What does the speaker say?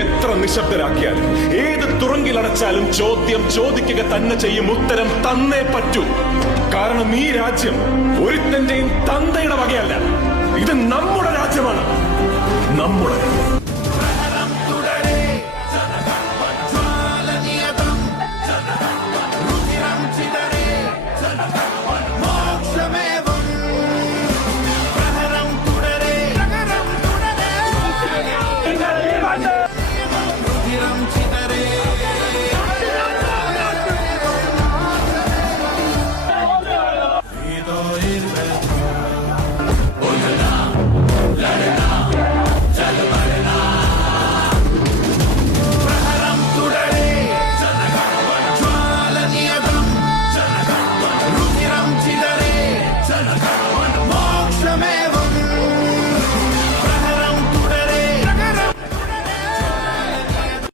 എത്ര നിശബ്ദരാക്കിയാലും ഏത് തുറങ്കിലടച്ചാലും ചോദ്യം ചോദിക്കുക തന്നെ ചെയ്യും. ഉത്തരം തന്നേ പറ്റൂ. കാരണം ഈ രാജ്യം ഒരുത്തന്റെയും തന്തയുടെ വകയല്ല. ഇത് നമ്മുടെ രാജ്യമാണ്. നമ്മുടെ